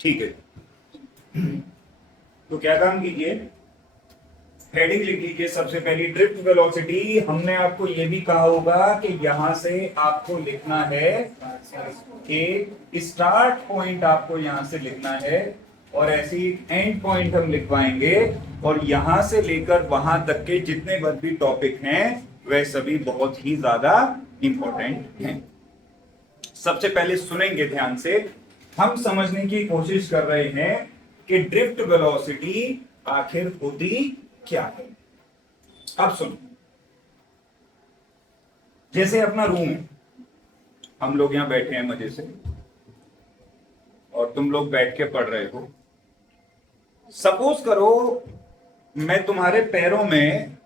ठीक है, तो क्या काम कीजिए, हेडिंग लिख लीजिए। सबसे पहली ड्रिफ्ट वेलोसिटी। हमने आपको यह भी कहा होगा कि यहां से आपको लिखना है कि स्टार्ट पॉइंट आपको यहां से लिखना है और ऐसे ही एंड पॉइंट हम लिखवाएंगे, और यहां से लेकर वहां तक के जितने भर भी टॉपिक हैं वह सभी बहुत ही ज्यादा इंपॉर्टेंट हैं। सबसे पहले सुनेंगे ध्यान से, हम समझने की कोशिश कर रहे हैं कि ड्रिफ्ट वेलोसिटी आखिर होती क्या है। अब सुनो, जैसे अपना रूम है, हम लोग यहां बैठे हैं मजे से और तुम लोग बैठ के पढ़ रहे हो। सपोज करो मैं तुम्हारे पैरों में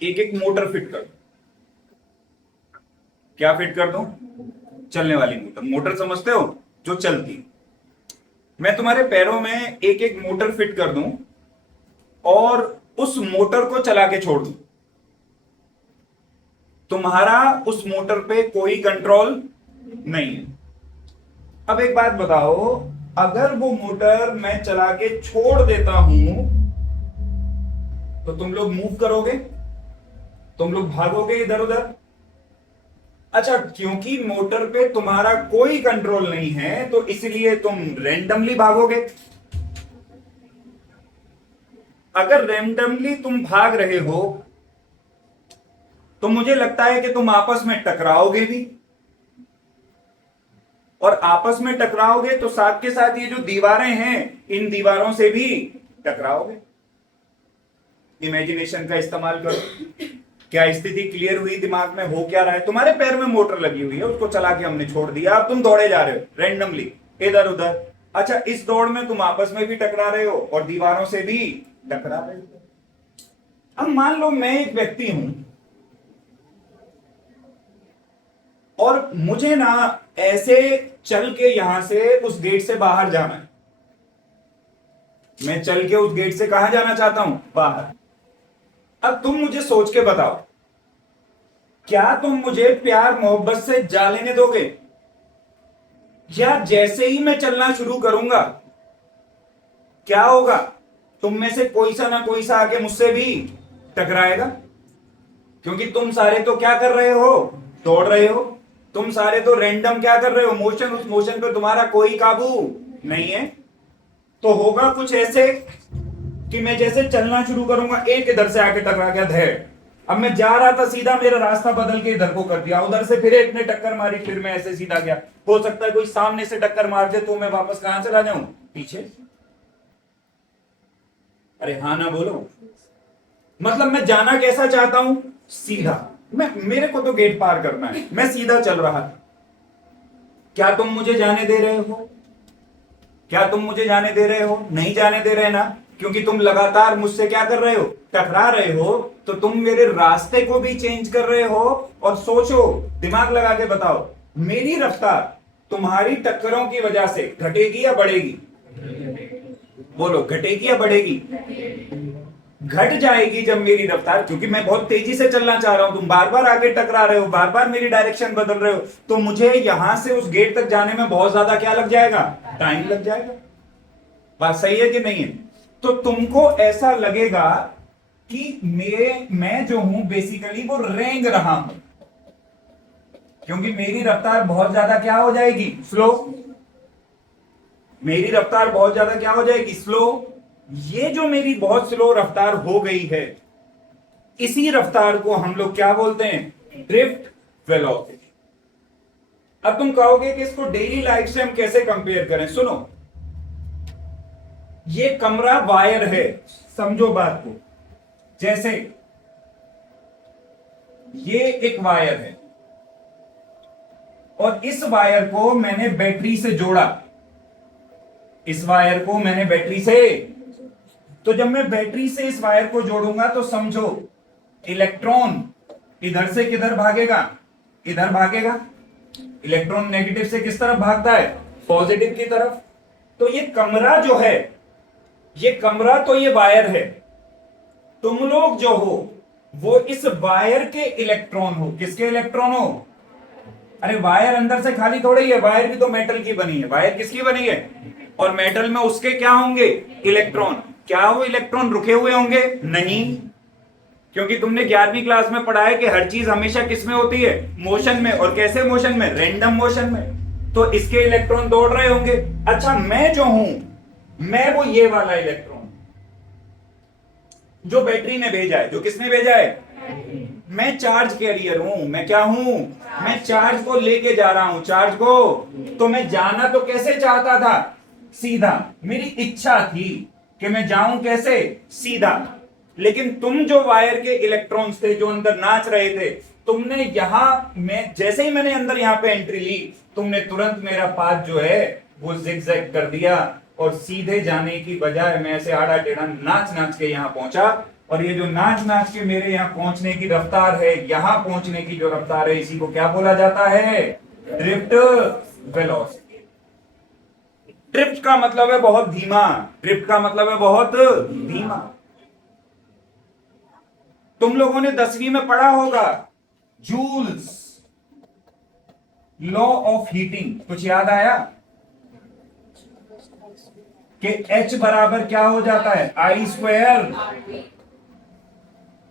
एक एक मोटर फिट कर दूं। क्या फिट कर दूं? चलने वाली मोटर। मोटर समझते हो, जो चलती। मैं तुम्हारे पैरों में एक एक मोटर फिट कर दूं और उस मोटर को चला के छोड़ दूं। तुम्हारा उस मोटर पे कोई कंट्रोल नहीं है। अब एक बात बताओ, अगर वो मोटर मैं चला के छोड़ देता हूं तो तुम लोग मूव करोगे, तुम लोग भागोगे इधर उधर। अच्छा, क्योंकि मोटर पे तुम्हारा कोई कंट्रोल नहीं है तो इसलिए तुम रैंडमली भागोगे। अगर रैंडमली तुम भाग रहे हो तो मुझे लगता है कि तुम आपस में टकराओगे भी, और आपस में टकराओगे तो साथ के साथ ये जो दीवारें हैं इन दीवारों से भी टकराओगे। इमेजिनेशन का इस्तेमाल करो। क्या स्थिति क्लियर हुई दिमाग में? हो क्या रहा है? तुम्हारे पैर में मोटर लगी हुई है, उसको चला के हमने छोड़ दिया, अब तुम दौड़े जा रहे हो रैंडमली इधर उधर। अच्छा, इस दौड़ में तुम आपस में भी टकरा रहे हो और दीवारों से भी टकरा रहे हो। अब मान लो मैं एक व्यक्ति हूं और मुझे ना ऐसे चल के यहां से उस गेट से बाहर जाना है। मैं चल के उस गेट से कहां जाना चाहता हूं? बाहर। अब तुम मुझे सोच के बताओ, क्या तुम मुझे प्यार मोहब्बत से जा लेने दोगे, या जैसे ही मैं चलना शुरू करूंगा क्या होगा? तुम में से कोई सा ना कोई सा आके मुझसे भी टकराएगा, क्योंकि तुम सारे तो क्या कर रहे हो? दौड़ रहे हो। तुम सारे तो रैंडम क्या कर रहे हो? मोशन। उस मोशन पे तुम्हारा कोई काबू नहीं है। तो होगा कुछ ऐसे कि मैं जैसे चलना शुरू करूंगा, एक इधर से आके टकरा गया, धैर्य। अब मैं जा रहा था सीधा, मेरा रास्ता बदल के इधर को कर दिया, उधर से फिर एक ने टक्कर मारी, फिर मैं ऐसे सीधा गया। हो सकता है कोई सामने से टक्कर मार दे तो मैं वापस कहां चला जाऊं? पीछे। अरे हाँ ना बोलो। मतलब मैं जाना कैसा चाहता हूं? सीधा। मेरे को तो गेट पार करना है, मैं सीधा चल रहा था। क्या तुम मुझे जाने दे रहे हो? क्या तुम मुझे जाने दे रहे हो? नहीं जाने दे रहे ना, क्योंकि तुम लगातार मुझसे क्या कर रहे हो? टकरा रहे हो। तो तुम मेरे रास्ते को भी चेंज कर रहे हो। और सोचो, दिमाग लगा के बताओ, मेरी रफ्तार तुम्हारी टक्करों की वजह से घटेगी या बढ़ेगी? बोलो, घटेगी या बढ़ेगी? घट जाएगी जब मेरी रफ्तार, क्योंकि मैं बहुत तेजी से चलना चाह रहा हूं, तुम बार बार आगे टकरा रहे हो, बार बार मेरी डायरेक्शन बदल रहे हो, तो मुझे यहां से उस गेट तक जाने में बहुत ज्यादा क्या लग जाएगा? टाइम लग जाएगा। बात सही है कि नहीं है? तो तुमको ऐसा लगेगा कि मैं जो हूं बेसिकली वो रेंग रहा हूं, क्योंकि मेरी रफ्तार बहुत ज्यादा क्या हो जाएगी? स्लो। मेरी रफ्तार बहुत ज्यादा क्या हो जाएगी? स्लो। ये जो मेरी बहुत स्लो रफ्तार हो गई है, इसी रफ्तार को हम लोग क्या बोलते हैं? Drift velocity. अब तुम कहोगे कि इसको डेली लाइफ से हम कैसे कंपेयर करें? सुनो, ये कमरा वायर है, समझो बात को। जैसे ये एक वायर है और इस वायर को मैंने बैटरी से जोड़ा। इस वायर को मैंने बैटरी से, तो जब मैं बैटरी से इस वायर को जोड़ूंगा तो समझो, इलेक्ट्रॉन इधर से किधर भागेगा? इधर भागेगा। इलेक्ट्रॉन नेगेटिव से किस तरफ भागता है? पॉजिटिव की तरफ। तो ये कमरा जो है, ये कमरा तो ये वायर है, तुम लोग जो हो वो इस वायर के इलेक्ट्रॉन हो। किसके इलेक्ट्रॉन हो? अरे वायर अंदर से खाली थोड़ी है, वायर भी तो मेटल की बनी है। वायर किसकी बनी है? और मेटल में उसके क्या होंगे, इलेक्ट्रॉन। क्या वो इलेक्ट्रॉन रुके हुए होंगे? नहीं, क्योंकि तुमने 11वीं क्लास में पढ़ा है कि हर चीज हमेशा किस में होती है, मोशन में। और कैसे मोशन में? रैंडम मोशन में। तो इसके इलेक्ट्रॉन दौड़ रहे होंगे। अच्छा, मैं जो हूं, मैं वो ये वाला इलेक्ट्रॉन जो बैटरी ने भेजा है, जो किसने भेजा है, मैं चार्ज कैरियर हूं। मैं क्या हूं? मैं चार्ज को लेके जा रहा हूं, चार्ज को। तो मैं जाना तो कैसे चाहता था? सीधा। मेरी इच्छा थी कि मैं जाऊं कैसे, सीधा। लेकिन तुम जो वायर के इलेक्ट्रॉन्स थे जो अंदर नाच रहे थे, तुमने यहां, मैं जैसे ही मैंने अंदर यहां पे एंट्री ली, तुमने तुरंत मेरा पाथ जो है वो जिगजैग कर दिया और सीधे जाने की बजाय मैं ऐसे आड़ा टेढ़ा नाच नाच के यहां पहुंचा। और ये जो नाच नाच के मेरे यहां पहुंचने की रफ्तार है, यहां पहुंचने की जो रफ्तार है, इसी को क्या बोला जाता है? Drift velocity. ड्रिफ्ट का मतलब है बहुत धीमा, ड्रिफ्ट का मतलब है बहुत धीमा। तुम लोगों ने 10वीं में पढ़ा होगा जूल्स लॉ ऑफ हीटिंग, कुछ याद आया? कि H बराबर क्या हो जाता है, आई स्क्वायर।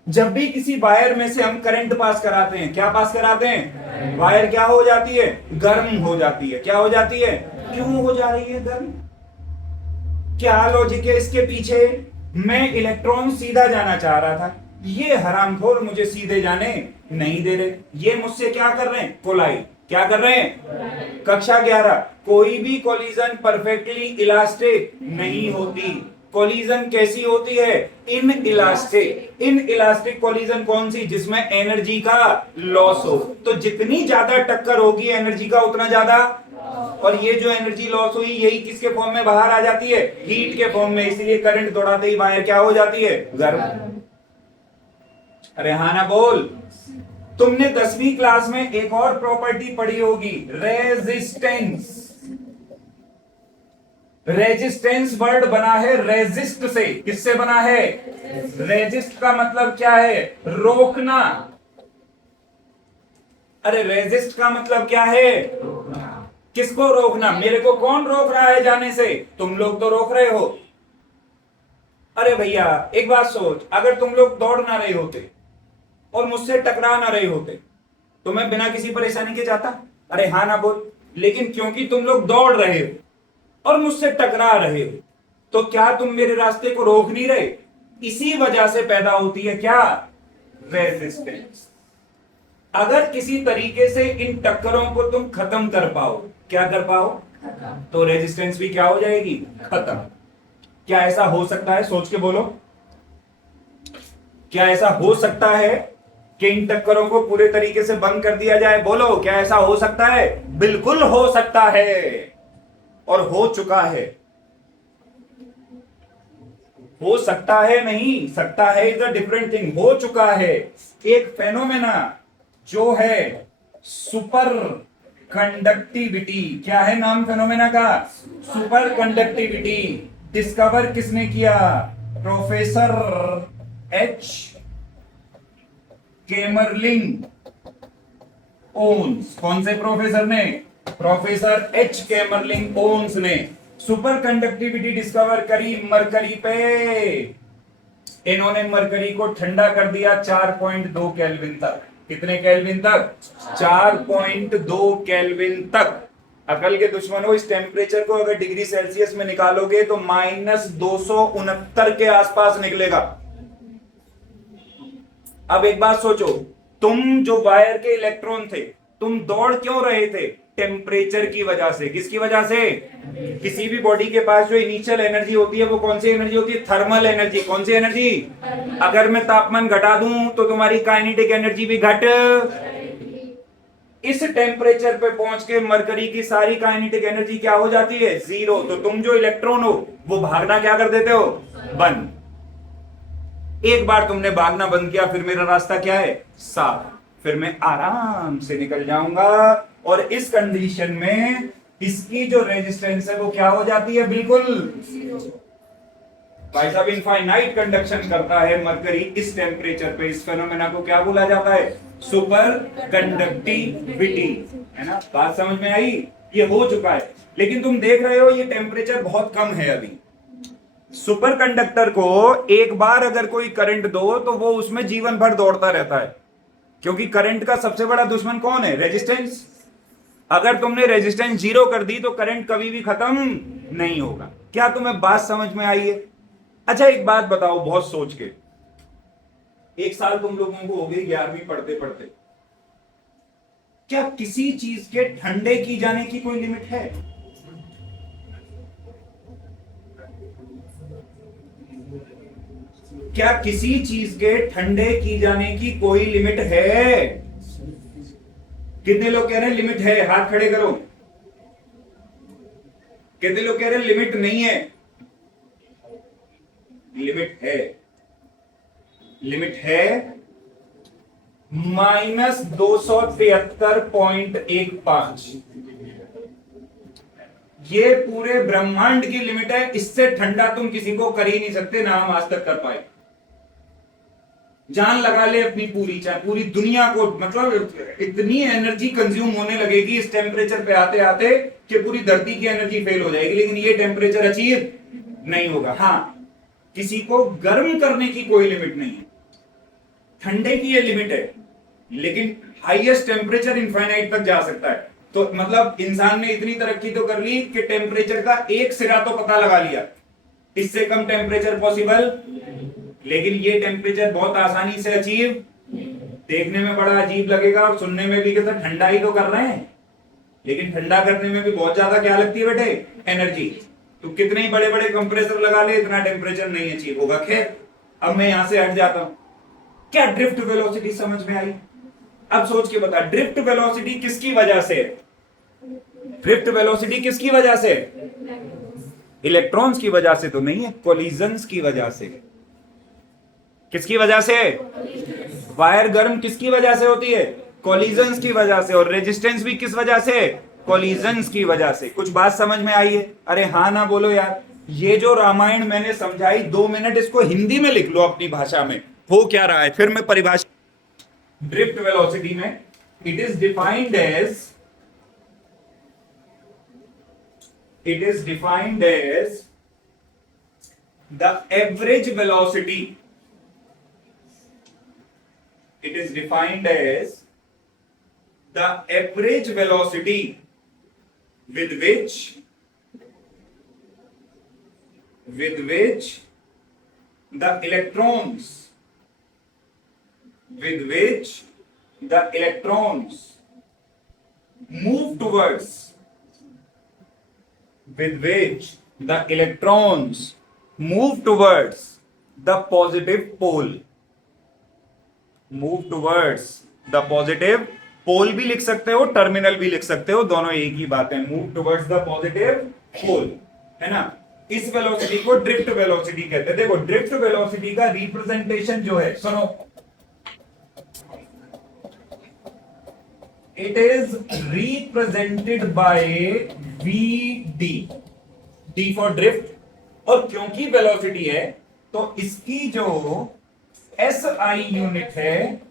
जब भी किसी वायर में से हम करंट पास कराते हैं, क्या पास कराते हैं, वायर क्या हो जाती है, गर्म हो जाती है। क्या हो जाती है? क्यों हो जा रही है गर्म? क्या लॉजिक है इसके पीछे? मैं इलेक्ट्रॉन सीधा जाना चाह रहा था, ये हरामखोर मुझे सीधे जाने नहीं दे रहे। ये मुझसे क्या कर रहे हैं, कोलाइड। क्या कर रहे हैं? कक्षा 11, कोई भी कोलिजन परफेक्टली इलास्टिक नहीं होती। कोलिजन कैसी होती है, in elastic. In elastic collision कौन सी, जिसमें एनर्जी का लॉस हो। तो जितनी ज्यादा टक्कर होगी एनर्जी का, उतना ज्यादा। और ये जो एनर्जी लॉस हुई, यही किसके फॉर्म में बाहर आ जाती है, हीट के फॉर्म में। इसलिए करंट दौड़ाते ही वायर क्या हो जाती है, गर्म। अरे हाँ ना बोल। तुमने 10वीं क्लास में एक और प्रॉपर्टी पढ़ी होगी, रेजिस्टेंस। रेजिस्टेंस वर्ड बना है रेजिस्ट से। किससे बना है? रेजिस्ट का मतलब क्या है, रोकना। अरे रेजिस्ट का मतलब क्या है, किसको रोकना? मेरे को कौन रोक रहा है जाने से? तुम लोग तो रोक रहे हो। अरे भैया एक बात सोच, अगर तुम लोग दौड़ ना रहे होते और मुझसे टकरा ना रहे होते तो मैं बिना किसी परेशानी के जाता? अरे हाँ ना बोल। लेकिन क्योंकि तुम लोग दौड़ रहे हो और मुझसे टकरा रहे हो, तो क्या तुम मेरे रास्ते को रोक नहीं रहे? इसी वजह से पैदा होती है क्या, रेजिस्टेंस। अगर किसी तरीके से इन टक्करों को तुम खत्म कर पाओ, क्या कर पाओ, तो रेजिस्टेंस भी क्या हो जाएगी, खत्म। क्या ऐसा हो सकता है, सोच के बोलो, क्या ऐसा हो सकता है कि इन टक्करों को पूरे तरीके से बंद कर दिया जाए? बोलो, क्या ऐसा हो सकता है? बिल्कुल हो सकता है, और हो चुका है। हो सकता है नहीं, सकता है इज अ डिफरेंट थिंग। हो चुका है। एक फेनोमेना जो है सुपर कंडक्टिविटी, क्या है नाम फेनोमेना का, सुपर कंडक्टिविटी। डिस्कवर किसने किया, प्रोफेसर एच केमरलिंग ओन्स। कौन से प्रोफेसर ने, प्रोफेसर एच केमरलिंग ओन्स ने सुपर कंडक्टिविटी डिस्कवर करी मरकरी पे। इन्होंने मरकरी को ठंडा कर दिया 4.2 केल्विन तक। कितने केल्विन तक, 4.2 केल्विन तक। अकल के दुश्मन हो, इस टेम्परेचर को अगर डिग्री सेल्सियस में निकालोगे तो -269 के आसपास निकलेगा। अब एक बात सोचो, तुम जो वायर के इलेक्ट्रॉन थे, तुम दौड़ क्यों रहे थे, टेम्परेचर की वजह से। किसकी वजह से? किसी भी बॉडी के पास जो इनिशियल एनर्जी होती है वो कौन सी एनर्जी होती है, थर्मल एनर्जी। कौन सी एनर्जी? अगर मैं तापमान घटा दूं तो तुम्हारी काइनेटिक एनर्जी भी घट। इस टेम्परेचर पे पहुंच के मरकरी की सारी काइनेटिक एनर्जी क्या हो जाती है, जीरो। तो तुम जो इलेक्ट्रॉन हो वो भागना क्या कर देते हो, बंद। एक बार तुमने भागना बंद किया, फिर मेरा रास्ता क्या है, साफ। फिर मैं आराम से निकल जाऊंगा। और इस कंडीशन में इसकी जो रेजिस्टेंस है वो क्या हो जाती है, बिल्कुल भाई साहब इनफाइनाइट कंडक्शन करता है मरकरी इस टेम्परेचर पे। इस फेनोमेना को क्या बोला जाता है, सुपर कंडक्टिविटी। है ना, बात समझ में आई? ये हो चुका है, लेकिन तुम देख रहे हो ये टेम्परेचर बहुत कम है अभी। सुपर कंडक्टर को एक बार अगर कोई करंट दो तो वो उसमें जीवन भर दौड़ता रहता है, क्योंकि करंट का सबसे बड़ा दुश्मन कौन है? रेजिस्टेंस। अगर तुमने रेजिस्टेंस जीरो कर दी तो करंट कभी भी खत्म नहीं होगा। क्या तुम्हें बात समझ में आई है? अच्छा एक बात बताओ, बहुत सोच के, एक साल तुम लोगों को हो गई 11वीं पढ़ते पढ़ते, क्या किसी चीज के ठंडे की जाने की कोई लिमिट है? क्या किसी चीज के ठंडे की जाने की कोई लिमिट है? कितने लोग कह रहे हैं लिमिट है? हाथ खड़े करो। कितने लोग कह रहे हैं लिमिट नहीं है? लिमिट है। लिमिट है -273.15। ये पूरे ब्रह्मांड की लिमिट है। इससे ठंडा तुम किसी को कर ही नहीं सकते, ना हम आज तक कर पाए। जान लगा ले अपनी पूरी, चाहे पूरी दुनिया को, मतलब इतनी एनर्जी कंज्यूम होने लगेगी इस टेम्परेचर पे आते आते कि पूरी धरती की एनर्जी फेल हो जाएगी, लेकिन ये टेम्परेचर अचीव नहीं होगा। हाँ, किसी को गर्म करने की कोई लिमिट नहीं है, ठंडे की ये लिमिट है, लेकिन हाईएस्ट टेम्परेचर इनफाइनाइट तक जा सकता है। तो मतलब इंसान ने इतनी तरक्की तो कर ली कि टेम्परेचर का एक सिरा तो पता लगा लिया, इससे कम टेम्परेचर पॉसिबल। लेकिन ये टेम्परेचर बहुत आसानी से अचीव, देखने में बड़ा अजीब लगेगा और सुनने में भी कि सर ठंडा ही तो कर रहे हैं, लेकिन ठंडा करने में भी बहुत ज्यादा क्या लगती है बेटे? एनर्जी। तो कितने ही बड़े बड़े कंप्रेसर लगा ले, इतना टेम्परेचर नहीं अचीव होगा। खैर, अब मैं यहां से हट जाता हूं। क्या ड्रिफ्ट वेलोसिटी समझ में आई? अब सोच के बता, ड्रिफ्ट वेलोसिटी किसकी वजह से? ड्रिफ्ट वेलोसिटी किसकी वजह से? इलेक्ट्रॉन्स की वजह से तो नहीं है, कोलिजन्स की वजह से। किसकी वजह से? वायर गर्म किसकी वजह से होती है? कोलिजन्स की वजह से। और रेजिस्टेंस भी किस वजह से? कोलिजन्स की वजह से। कुछ बात समझ में आई है? अरे हाँ ना बोलो यार। ये जो रामायण मैंने समझाई 2 मिनट, इसको हिंदी में लिख लो अपनी भाषा में, हो क्या रहा है, फिर मैं परिभाषा। ड्रिफ्ट वेलोसिटी में it is defined as the average velocity. It is defined as the average velocity with which the electrons move towards the positive pole। Move towards the positive pole भी लिख सकते हो, टर्मिनल भी लिख सकते हो, दोनों एक ही बात है। Move towards the positive pole, है ना? इस वेलोसिटी को ड्रिफ्ट वेलोसिटी कहते हैं। देखो, ड्रिफ्ट वेलोसिटी का रिप्रेजेंटेशन जो है, सुनो, it is represented by V D for drift. और क्योंकि वेलोसिटी है तो इसकी जो SI यूनिट है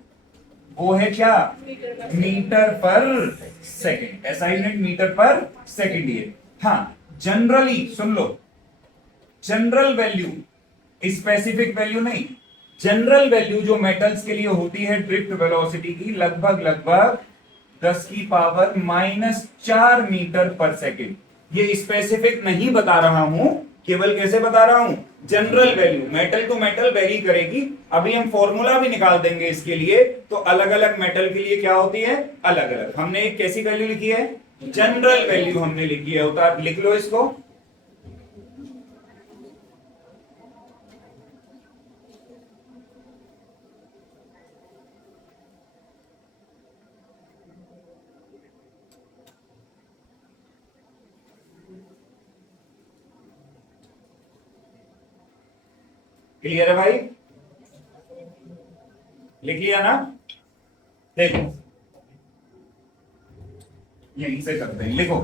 वो है क्या? Metre per second. SI unit metre per second ही है। हाँ, जनरली सुन लो, जनरल वैल्यू, स्पेसिफिक वैल्यू नहीं, जनरल वैल्यू जो मेटल्स के लिए होती है ड्रिफ्ट वेलोसिटी की, लगभग 10 की पावर -4 मीटर पर सेकंड। ये स्पेसिफिक नहीं बता रहा हूं, केवल कैसे बता रहा हूं? General value, metal to metal vary करेगी। अभी हम फॉर्मूला भी निकाल देंगे इसके लिए। तो अलग अलग मेटल के लिए क्या होती है? अलग अलग। हमने एक कैसी वैल्यू लिखी है? जनरल वैल्यू हमने लिखी है। उतार लिख लो इसको। क्लियर है भाई? लिख लिया ना? देखो, यहीं से करते हैं। लिखो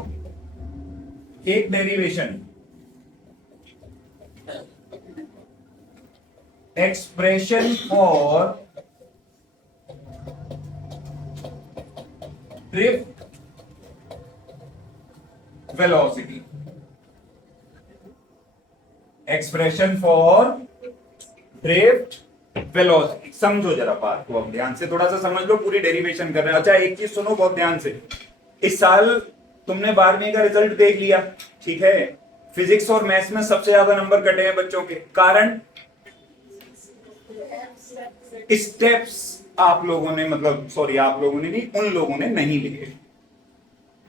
एक derivation, expression for drift velocity, expression for drift velocity. समझो जरा बात को, अब ध्यान से थोड़ा सा समझ लो, पूरी डेरिवेशन कर रहे हैं। अच्छा एक चीज सुनो बहुत ध्यान से, इस साल तुमने 12वीं का रिजल्ट देख लिया, ठीक है, फिजिक्स और मैथ्स में सबसे ज्यादा नंबर कटे हैं बच्चों के, कारण स्टेप्स आप लोगों ने, मतलब सॉरी आप लोगों ने नहीं, उन लोगों ने नहीं लिखे।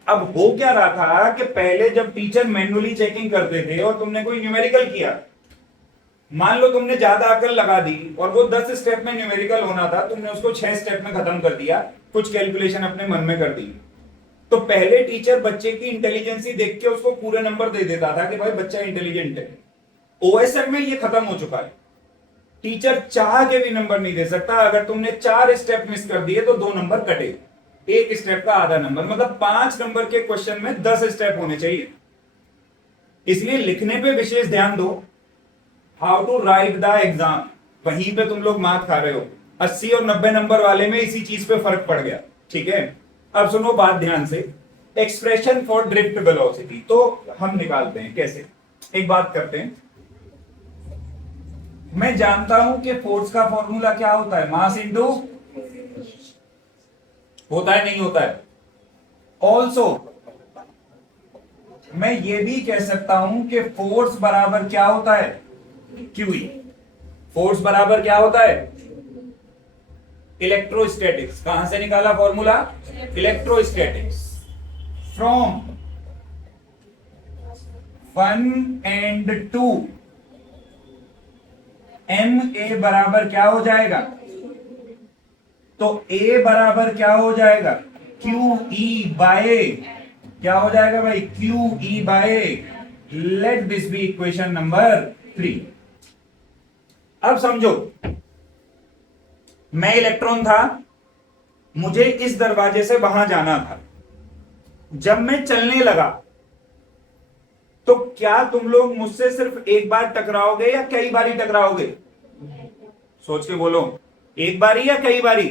अब हो क्या रहा था कि पहले जब टीचर मैन्युअली चेकिंग करते थे और तुमने कोई न्यूमेरिकल किया, मान लो तुमने ज्यादा अकल लगा दी और वो 10 स्टेप में न्यूमेरिकल होना था, तुमने उसको 6 स्टेप में खत्म कर दिया, कुछ कैलकुलेशन अपने मन में कर दी, तो पहले टीचर बच्चे की इंटेलिजेंसी देख के उसको पूरे नंबर दे देता था कि भाई बच्चा इंटेलिजेंट है। ओएसएम में ये खत्म हो चुका है, टीचर चाह के भी नंबर नहीं दे सकता। अगर तुमने 4 स्टेप मिस कर दिए तो 2 नंबर कटे, एक स्टेप का आधा नंबर, मतलब 5 नंबर के क्वेश्चन में 10 स्टेप होने चाहिए। इसलिए लिखने पे विशेष ध्यान दो, how to write the exam, वहीं पे तुम लोग मार्क खा रहे हो। 80 और 90 नंबर वाले में इसी चीज पे फर्क पड़ गया, ठीक है। अब सुनो बात ध्यान से, एक्सप्रेशन फॉर ड्रिफ्ट वेलोसिटी तो हम निकालते हैं कैसे, एक बात करते हैं। मैं जानता हूं कि फोर्स का फॉर्मूला क्या होता है, मास इंटू, होता है नहीं होता है, ऑल्सो मैं ये भी कह सकता हूं कि फोर्स बराबर क्या होता है, क्यूई। फोर्स बराबर क्या होता है, इलेक्ट्रोस्टैटिक्स। कहां से निकाला formula, electrostatics, from 1 and 2 M A बराबर क्या हो जाएगा, तो ए बराबर क्या हो जाएगा, क्यू ई बाय, क्या हो जाएगा भाई, Q E by, let this be equation number 3। अब समझो, मैं इलेक्ट्रॉन था, मुझे इस दरवाजे से वहां जाना था, जब मैं चलने लगा तो क्या तुम लोग मुझसे सिर्फ एक बार टकराओगे या कई बारी टकराओगे, सोच के बोलो, एक बारी या कई बारी।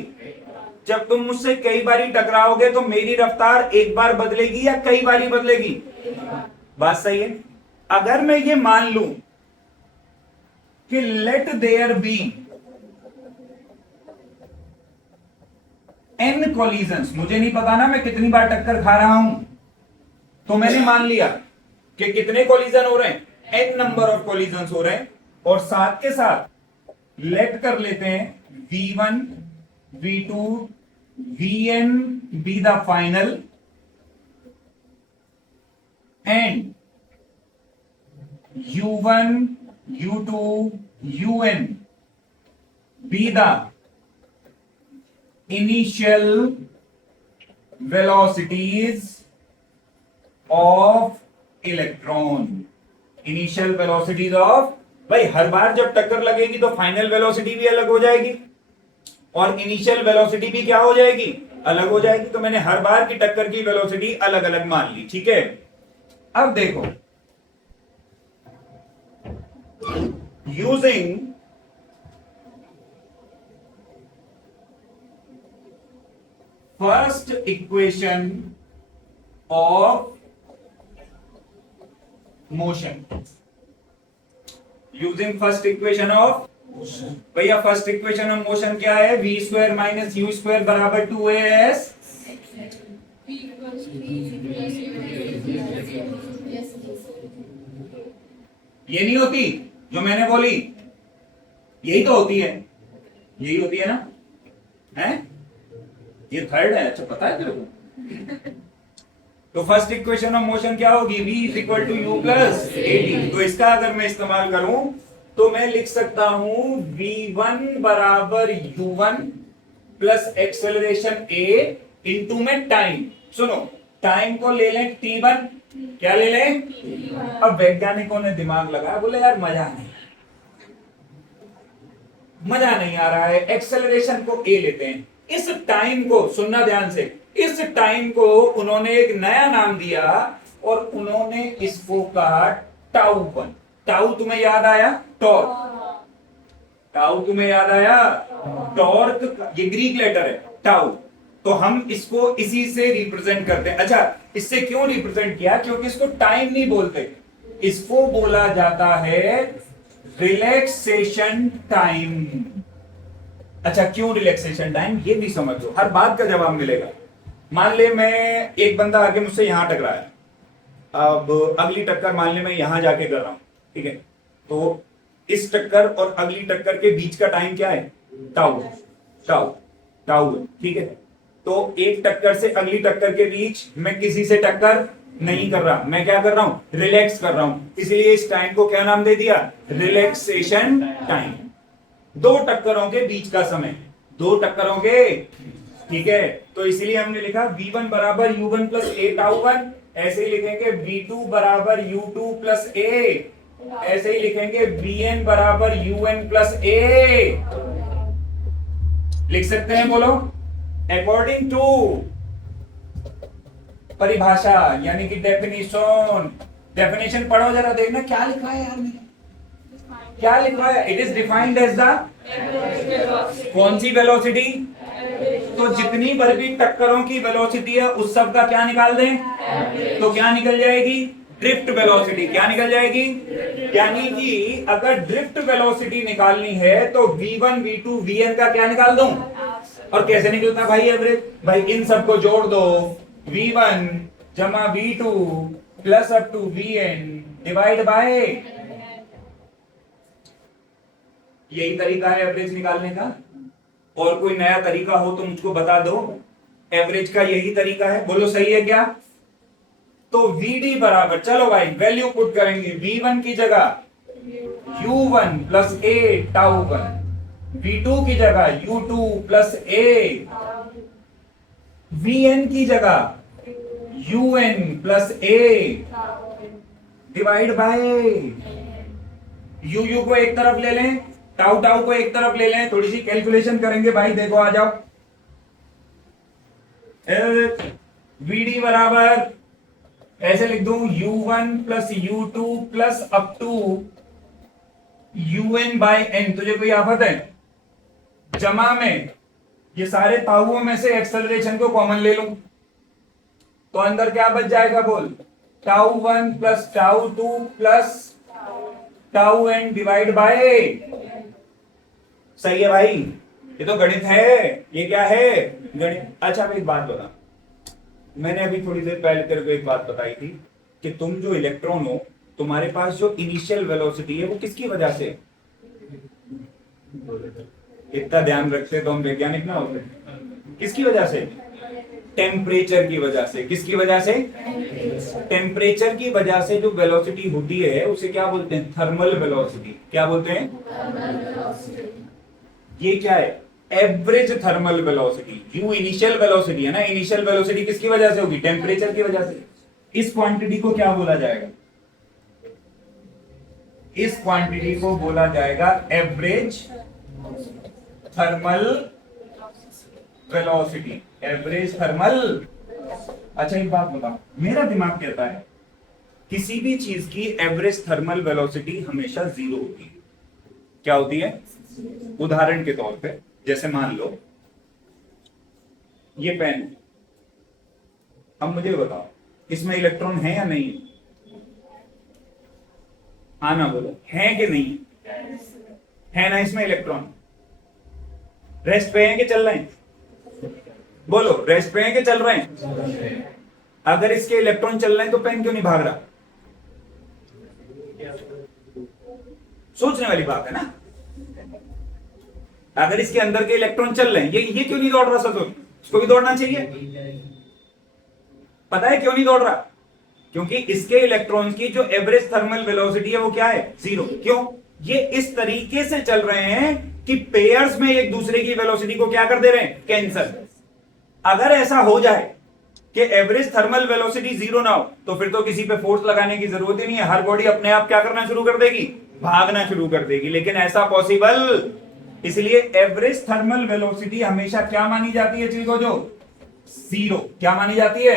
जब तुम मुझसे कई बारी टकराओगे तो मेरी रफ्तार एक बार बदलेगी या कई बारी बदलेगी, बात सही है। अगर मैं ये मान लूं कि let there be N collisions, मुझे नहीं पता ना मैं कितनी बार टक्कर खा रहा हूं, तो मैंने मान लिया कि कितने कॉलिजन हो रहे हैं, एन नंबर ऑफ कॉलिजन्स हो रहे हैं, और साथ के साथ लेट कर लेते हैं V1 V2 Vn be the final and U1 U2 UN be the initial velocities of electron. Initial velocities of, भाई हर बार जब टक्कर लगेगी तो फाइनल वेलोसिटी भी अलग हो जाएगी और इनिशियल वेलोसिटी भी क्या हो जाएगी, अलग हो जाएगी। तो मैंने हर बार की टक्कर की वेलोसिटी अलग अलग मान ली, ठीक है। अब देखो, using first equation of motion, using first equation of, भैया फर्स्ट इक्वेशन ऑफ मोशन क्या है, V square minus U square बराबर 2as, ये नहीं होती जो मैंने बोली, यही तो होती है, यही होती है ना, है ये थर्ड है, अच्छा पता है तेरे को। तो फर्स्ट इक्वेशन ऑफ मोशन क्या होगी, v is equal to U plus A T. तो इसका अगर मैं इस्तेमाल करूं तो मैं लिख सकता हूं v1 बराबर u1 plus acceleration a into में टाइम। सुनो, टाइम को ले लें t1, क्या ले लें, अब वैज्ञानिकों ने दिमाग लगाया, बोले यार मजा नहीं आ रहा है, एक्सेलरेशन को a लेते हैं। इस टाइम को सुनना ध्यान से, इस टाइम को उन्होंने एक नया नाम दिया और उन्होंने इसको कहा टाउ1। टाउ तुम्हें याद आया, टॉर्क, टाउ तुम्हें याद आया, टॉर्क, ये ग्रीक लेटर है टाउ। तो हम इसको इसी से रिप्रेजेंट करते हैं। अच्छा, इससे क्यों रिप्रेजेंट किया? क्योंकि इसको टाइम नहीं बोलते, इसको बोला जाता है रिलैक्सेशन टाइम। अच्छा, क्यों रिलैक्सेशन टाइम, ये भी समझ लो, हर बात का जवाब मिलेगा। मान ले मैं, एक बंदा आगे मुझसे यहां टकराया, अब अगली टक्कर मान ले मैं यहां जाके कर रहा हूं, ठीक है? तो इस टक्कर और अगली टक्कर के बीच का टाइम क्या है? टाउ टाउ टाउ, ठीक है? तो एक टक्कर से अगली टक्कर के बीच मैं किसी से टक्कर नहीं कर रहा, मैं क्या कर रहा हूं? रिलैक्स कर रहा हूं, इसलिए इस टाइम को क्या नाम दे दिया? Relaxation time. दो टक्करों के बीच का समय, दो टक्करों के, ठीक है? तो इसलिए हमने लिखा v1 बराबर u1 प्लस ए टाउ वन, ऐसे ही लिखेंगे v2 बराबर u2 प्लस ए, ऐसे ही लिखेंगे vn बराबर un प्लस ए। लिख सकते हैं, बोलो। अकॉर्डिंग टू परिभाषा, यानी कि डेफिनेशन। डेफिनेशन पढ़ो जरा, देखना क्या लिखा है यार मैंने, क्या लिखा है? It is defined as the, कौन सी वेलोसिटी? तो जितनी भर भी टक्करों की वेलोसिटी है उस सब का क्या निकाल दें? तो क्या निकल जाएगी? Drift velocity. क्या निकल जाएगी? यानी कि अगर ड्रिफ्ट वेलोसिटी निकालनी है तो v1 v2 vn का क्या निकाल दूं? और कैसे निकलता भाई एवरेज? भाई इन सबको जोड़ दो, v1 जमा v2 plus up to vn divide by, यही तरीका है एवरेज निकालने का। और कोई नया तरीका हो तो मुझको बता दो। एवरेज का यही तरीका है, बोलो सही है क्या? तो Vd बराबर, चलो भाई वैल्यू पुट करेंगे, V1 की जगह U1 प्लस ए टाउ वन, V2 की जगह U2 प्लस ए, Vn की जगह UN plus A divide by, you को एक तरफ ले लें, टाउ टाउ को एक तरफ ले लें, थोड़ी सी कैलकुलेशन करेंगे भाई, देखो आ जाओ। Vd बराबर ऐसे लिख दूं U1 plus U2 plus up to UN by n। तुझे कोई आफत है? जमा में ये सारे ताउओं में से एक्सेलरेशन को कॉमन ले लूं तो अंदर क्या बच जाएगा? बोल, tau one plus tau two plus tau n divide bye, सही है भाई? ये तो गणित है, ये क्या है? गणित। अच्छा, अब एक बात बता, मैंने अभी थोड़ी देर पहले तेरे को एक बात बताई थी कि तुम जो इलेक्ट्रॉन हो, तुम्हारे पास जो इनिशियल वेलोसिटी है वो किसकी वजह से? इतना ध्यान रखते तो हम वैज्ञानिक ना होते। किसकी वजह से? टेम्परेचर की वजह से। किसकी वजह से? टेम्परेचर की वजह से जो वेलोसिटी होती है उसे क्या बोलते हैं? Thermal velocity. क्या बोलते हैं? ये क्या है? Average thermal velocity. You initial velocity है ना, इनिशियल वेलोसिटी किसकी वजह से होगी? टेम्परेचर की वजह से। इस क्वांटिटी को क्या बोला जाएगा? इस क्वांटिटी को बोला जाएगा average thermal velocity. Average thermal. अच्छा, एक बात बता, मेरा दिमाग कहता है किसी भी चीज की एवरेज थर्मल वेलोसिटी हमेशा जीरो होती है। क्या होती है? उदाहरण के तौर पे, जैसे मान लो ये पेन है, अब मुझे बताओ इसमें इलेक्ट्रॉन है या नहीं? हाँ ना बोलो, है कि नहीं? है ना इसमें इलेक्ट्रॉन? रेस्ट पे हैं कि चल रहे हैं? बोलो, रेस्ट पे हैं कि चल रहे हैं? अगर इसके इलेक्ट्रॉन चल रहे हैं तो पेन क्यों नहीं भाग रहा? सोचने वाली बात है ना। अगर इसके अंदर के इलेक्ट्रॉन चल रहे हैं, ये क्यों नहीं दौड़ रहा? सोचो, इसको भी दौड़ना चाहिए। पता है क्यों नहीं दौड़ रहा? क्योंकि इसके इलेक्ट्रॉन्स की जो एवरेज थर्मल वेलोसिटी है वो क्या है? जीरो। क्यों? ये इस तरीके से चल रहे हैं कि पेयर्स में एक दूसरे की वेलोसिटी को क्या कर दे रहे हैं? कैंसल। अगर ऐसा हो जाए कि एवरेज थर्मल वेलोसिटी जीरो ना हो तो फिर तो किसी पे फोर्स लगाने की जरूरत ही नहीं है, हर बॉडी अपने आप क्या करना शुरू कर देगी? भागना शुरू कर देगी। लेकिन ऐसा पॉसिबल, इसलिए एवरेज थर्मल वेलोसिटी हमेशा क्या मानी जाती है चीज को? जो जीरो। क्या मानी जाती है?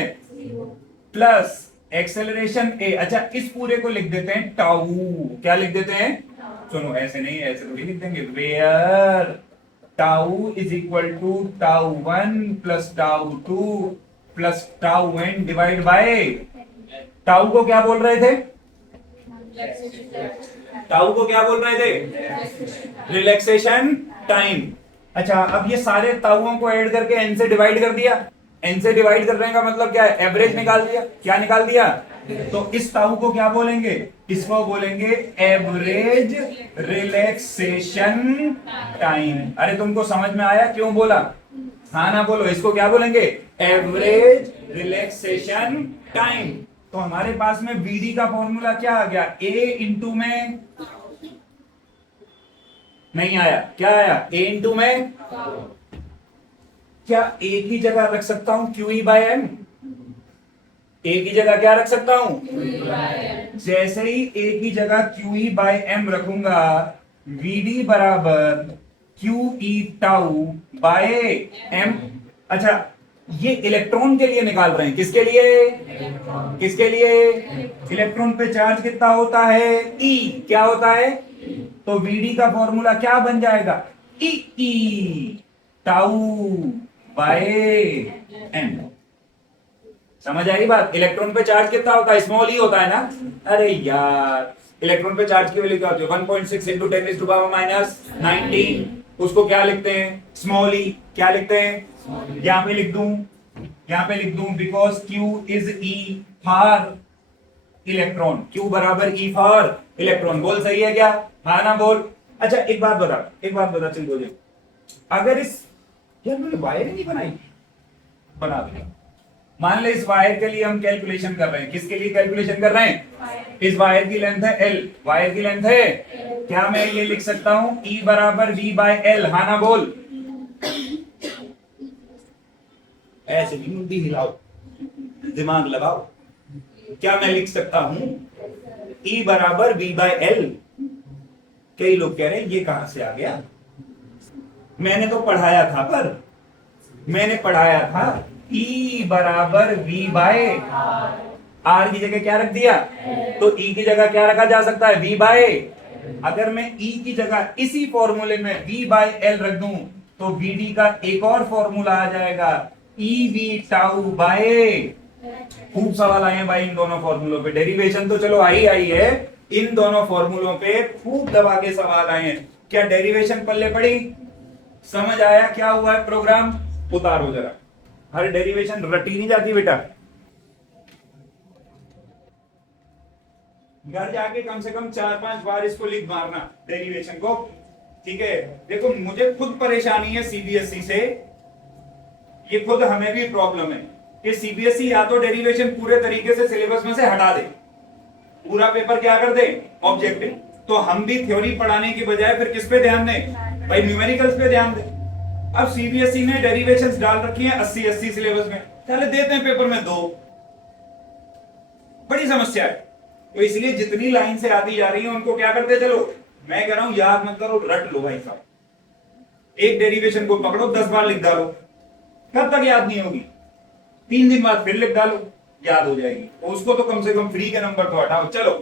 प्लस एक्सेलरेशन ए। अच्छा, इस पूरे को लिख देते हैं टाउ। क्या लिख देते हैं? सुनो, ऐसे नहीं, ऐसे थोड़ी लिख देंगे, where tau is equal to tau 1 plus tau 2 plus tau n divide by tau को क्या बोल रहे थे? टाउ को क्या बोल रहे थे? Relaxation time. अच्छा, अब ये सारे ताउओं को ऐड करके n से डिवाइड कर दिया। n से डिवाइड करने का मतलब क्या है? एवरेज निकाल दिया। क्या निकाल दिया? तो इस ताऊ को क्या बोलेंगे? इसको बोलेंगे एवरेज रिलैक्सेशन टाइम। अरे तुमको समझ में आया क्यों बोला? हाँ ना बोलो। इसको क्या बोलेंगे? Average relaxation time. तो हमारे पास में वीडी का फॉर्मूला क्या आ गया? ए इंटू में नहीं आया, क्या आया? ए इंटू में क्या ए की जगह रख सकता हूं क्यू ई बाय एम? ए की जगह क्या रख सकता हूं? जैसे ही ए की जगह क्यू ई बाय एम रखूंगा, वीडी बराबर Q E tau by M. अच्छा, ये इलेक्ट्रॉन के लिए निकाल रहे हैं। किसके लिए? किसके लिए? इलेक्ट्रॉन पे चार्ज कितना होता है? ई। क्या होता है? तो वीडी का फॉर्मूला क्या बन जाएगा? ई टाउ बाय एम। समझ आई बात? इलेक्ट्रॉन पे चार्ज कितना होता है? स्मॉल ई होता है ना? अरे यार, इलेक्ट्रॉन पे चार्ज की वैल्यू क्या होती है? 1.6 इंटू 10 टू पावर माइनस 19। उसको क्या लिखते हैं? स्मॉल ई। क्या लिखते हैं? यहां पे लिख दूं, यहां पे लिख दूं, because Q is E for electron. Q बराबर ई फॉर इलेक्ट्रॉन। बोल सही है क्या? हाँ ना बोल। अच्छा, एक बात बता चल बोले, अगर इस यार मैंने वायर नहीं बनाई, बना दे। मान ले इस वायर के लिए हम कैलकुलेशन कर रहे हैं। किसके लिए कैलकुलेशन कर रहे हैं? इस वायर की लेंथ है एल। वायर की लेंथ है, क्या मैं ये लिख सकता हूं E बराबर V बाय एल? हाँ ना बोल। ऐसे नहीं मुंडी हिलाओ, दिमाग लगाओ। क्या मैं लिख सकता हूं E बराबर V बाय एल? कई लोग कह रहे हैं ये कहां से आ गया? मैंने तो पढ़ाया था, पर मैंने पढ़ाया था E बराबर V बाय आर की जगह क्या रख दिया? तो E की जगह क्या रखा जा सकता है? V by. अगर मैं E की जगह इसी फॉर्मूले में V बाय एल रख दूं तो VD का एक और फॉर्मूला आ जाएगा, EV टाउ बाय। खूब सवाल आए हैं भाई इन दोनों फॉर्मूलों पे। डेरिवेशन तो चलो आई है, इन दोनों फॉर्मूलों पे खूब दबा के सवाल आए हैं। क्या डेरिवेशन पल्ले पड़ी? समझ आया क्या हुआ है प्रोग्राम? उतारो जरा। हर डेरिवेशन रटी नहीं जाती बेटा। घर जाके कम से कम 4-5 बार इसको लिख मारना, डेरिवेशन को। ठीक है? देखो, मुझे खुद परेशानी है सीबीएसई से, ये खुद हमें भी प्रॉब्लम है कि सीबीएसई या तो डेरिवेशन पूरे तरीके से सिलेबस में से हटा दे, पूरा पेपर क्या कर दे? ऑब्जेक्टिव। तो हम भी थ्योरी पढ़ाने की बजाय फिर किस पे ध्यान दें भाई? न्यूमेरिकल्स पे ध्यान दें। अब सीबीएसई ने डेरिवेशंस डाल रखी हैं 80-80 सिलेबस में, चले देते हैं पेपर में 2। बड़ी समस्या है। तो इसलिए जितनी लाइन से आती जा रही है उनको क्या करते चलो। मैं कह रहा हूं याद मत करो, रट लो भाई साहब। एक डेरिवेशन को पकड़ो, 10 बार लिख डालो। कब तक याद नहीं होगी? 3 दिन बाद फिर लिख डालो, याद हो जाएगी। तो उसको तो कम से कम फ्री के नंबर तो हटाओ। चलो,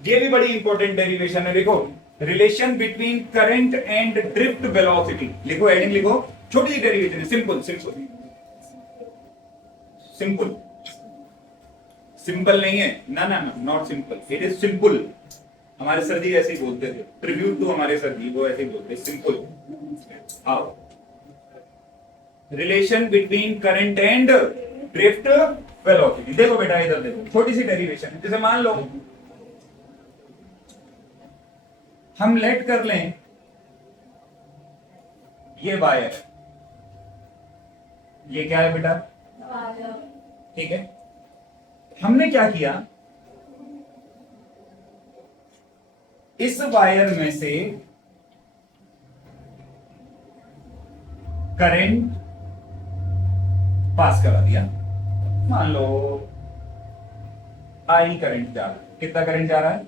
ये भी बड़ी इंपॉर्टेंट डेरिवेशन है। देखो, relation between current and drift velocity. लिखो, हेडिंग लिखो। छोटी सी डेरिवेशन है, सिंपल सिंपल नहीं है ना, not simple, it is simple. हमारे सर जी ऐसे ही बोलते थे, ट्रिब्यूट टू हमारे सर जी, वो ऐसे ही बोलते, सिंपल। आओ, relation between current and drift velocity. देखो बेटा, इधर देखो, छोटी सी डेरिवेशन है। जैसे मान लो हम लेट कर लें ये वायर, ये क्या है बेटा? ठीक है, हमने क्या किया, इस वायर में से करंट पास करा दिया। मान लो आई करंट जा रहा है। कितना करंट जा रहा है?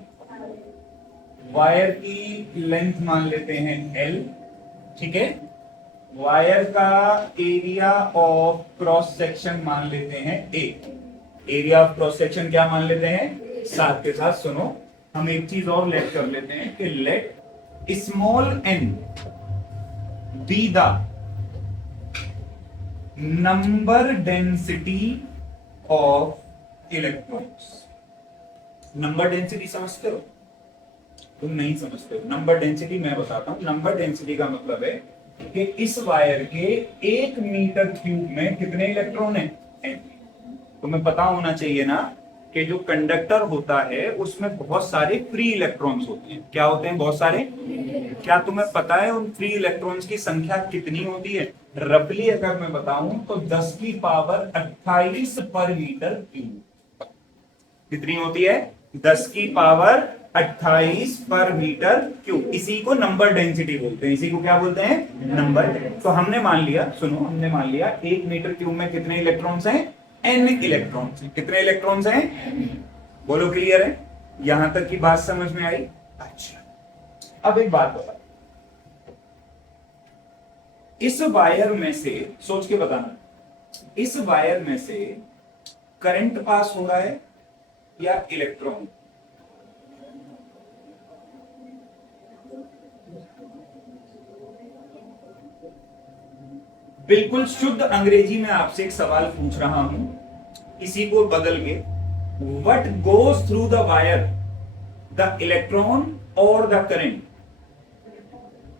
वायर की लेंथ मान लेते हैं L। ठीक है, वायर का एरिया ऑफ क्रॉस सेक्शन मान लेते हैं A। Area of cross section क्या मान लेते हैं? साथ के साथ सुनो, हम एक चीज और लेट कर लेते हैं कि let small n be the number density of electrons. Number density समझते हो? तुम नहीं समझते हो। नंबर डेंसिटी मैं बताता हूं। नंबर डेंसिटी का मतलब है कि इस वायर के 1 मीटर क्यूब में कितने इलेक्ट्रॉन हैं। तुम्हें पता होना चाहिए ना कि जो कंडक्टर होता है उसमें बहुत सारे फ्री इलेक्ट्रॉन्स होते हैं। क्या होते हैं? बहुत सारे। क्या तुम्हें पता है उन फ्री इलेक्ट्रॉन्स की संख्या कितनी होती है? रफली अगर मैं बताऊं तो 10 की पावर 28 पर मीटर क्यूब। कितनी होती है? 10 की पावर 28 पर मीटर क्यूब। इसी को नंबर डेंसिटी बोलते हैं। इसी को क्या बोलते हैं? नंबर। तो हमने मान लिया, सुनो, हमने मान लिया 1 मीटर क्यूब में कितने इलेक्ट्रॉन्स हैं? n इलेक्ट्रॉन्स हैं। कितने इलेक्ट्रॉन्स हैं? बोलो, क्लियर है? यहां तक की बात समझ में आई? अच्छा, अब एक बात बता, इस वायर में से, सोच के बताना, इस वायर में से करंट पास हो रहा है या इलेक्ट्रॉन? बिल्कुल शुद्ध अंग्रेजी में आपसे एक सवाल पूछ रहा हूं, इसी को बदल के, what goes through the wire, the electron और the current?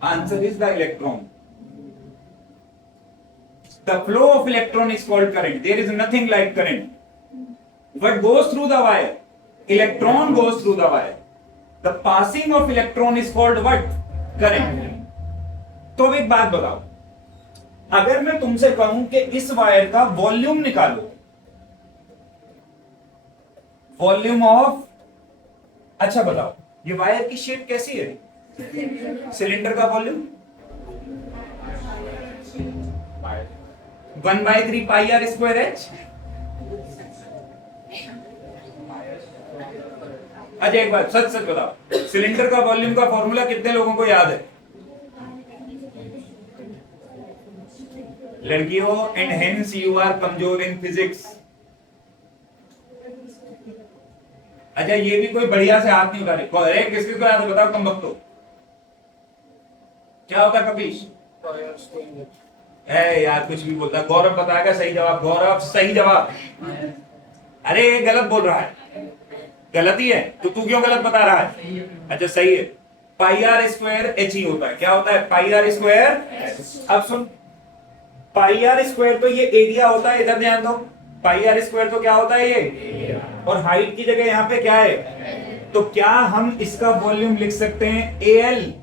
Answer is the electron. The flow of electron is called current. There is nothing like current. What goes through the wire? Electron goes through the wire. The passing of electron is called what? Current. तो अब एक बात बताओ, अगर मैं तुमसे कहूं कि इस वायर का वॉल्यूम निकालो, वॉल्यूम ऑफ, अच्छा बताओ, ये वायर की शेप कैसी है? सिलेंडर का volume 1/3 pi R square H. अच्छा एक बात सच सच बताओ, सिलेंडर का वॉल्यूम का फॉर्मूला कितने लोगों को याद है? लड़कियों, एंड हेंस यू आर कमजोर इन फिजिक्स। अच्छा, ये भी कोई बढ़िया से हाथ नहीं उठा रहे। अरे किसके को याद है बताओ, कम वक्त। क्या होता है कपीश? है यार, कुछ भी बोलता है। गौरव बताएगा सही जवाब। गौरव सही जवाब। अरे ये गलत बोल रहा है। गलत ही है तो तू क्यों गलत बता रहा है? अच्छा सही है, पाई आर स्क्वायर एच ही होता है। क्या होता है? पाई आर स्क्वायर। अब सुन, पाई आर स्क्वायर तो ये एरिया होता है। इधर ध्यान दो, पाई आर स्क्वायर तो क्या होता है? ये। और हाइट की जगह यहां पे क्या है? तो क्या हम इसका वॉल्यूम लिख सकते हैं ए एल?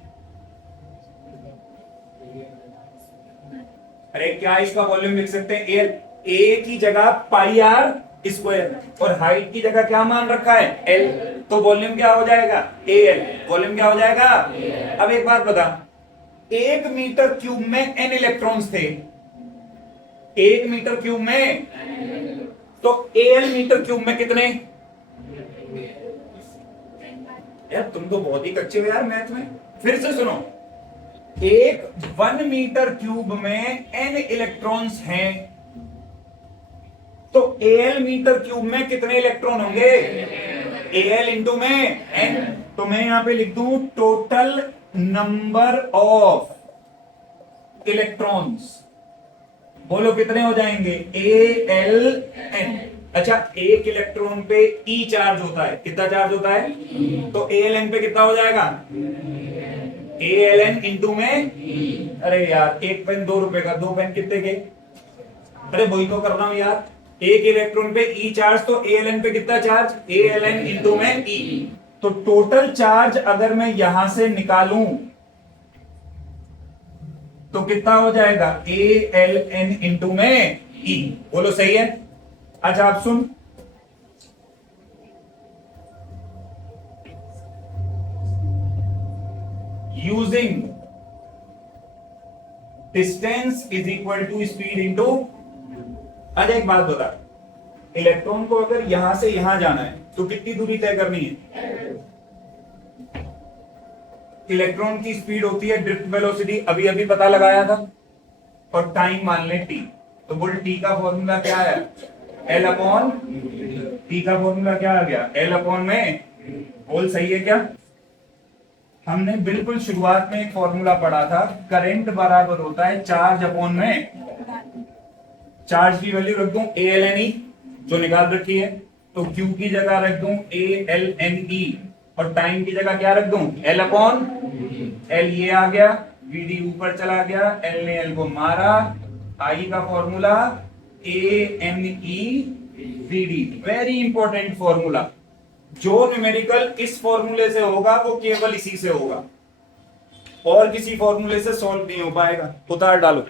अरे क्या इसका वॉल्यूम लिख सकते हैं? एल। ए की जगह पाई आर स्क्वायर और हाइट की जगह क्या मान रखा है? एल। तो वॉल्यूम क्या हो जाएगा? A L. वॉल्यूम क्या हो जाएगा? अब एक बात बता, 1 मीटर क्यूब में एन इलेक्ट्रॉन्स थे। 1 मीटर क्यूब में, तो एल मीटर क्यूब में कितने? यार तुम तो बहुत ही कच्चे हो यार मैथ में। फिर से सुनो, 1 मीटर क्यूब में एन इलेक्ट्रॉन्स हैं, तो एल मीटर क्यूब में कितने इलेक्ट्रॉन होंगे? एल इंटू में एन। तो मैं यहां पे लिख दूं टोटल नंबर ऑफ इलेक्ट्रॉन्स। बोलो कितने हो जाएंगे? A L N. अच्छा, एक इलेक्ट्रॉन पे ई चार्ज होता है। कितना चार्ज होता है? तो ए एल एन पे कितना हो जाएगा? ए एल एन इंटू में, अरे यार एक पेन 2 रुपए का, 2 पेन कितने के? अरे वही तो कर रहा हूं यार। एक इलेक्ट्रॉन पे ई चार्ज, तो ए एल एन पे कितना चार्ज? ए एल एन इंटू में ई। तो टोटल चार्ज अगर मैं यहां से निकालूं तो कितना हो जाएगा? ए एल एन इंटू में ई। बोलो सही है? अच्छा आप सुन, using distance is equal to speed into. अच्छा एक बात बता, इलेक्ट्रॉन को अगर यहां से यहां जाना है तो कितनी दूरी तय करनी है? इलेक्ट्रॉन की स्पीड होती है ड्रिफ्ट वेलोसिटी, अभी अभी पता लगाया था, और टाइम मान ले टी। तो बोल टी का फॉर्मूला क्या है? एल अपॉन टी का फॉर्मूला क्या आ गया? एल अपॉन में। बोल सही है क्या? हमने बिल्कुल शुरुआत में एक फॉर्मूला पढ़ा था, करंट बराबर होता है चार्ज अपॉन में, चार्ज की वैल्यू रख दूं AlNE जो निकाल रखी है, तो Q की जगह रख दूं AlNE और टाइम की जगह क्या रख दूं L अपॉन L, ये आ गया, VD ऊपर चला गया, L ने L को मारा, I का formula ANE VD, very important formula. जो न्यूमेरिकल इस फॉर्मूले से होगा वो केवल इसी से होगा और किसी फॉर्मूले से सॉल्व नहीं हो पाएगा। उतार डालो।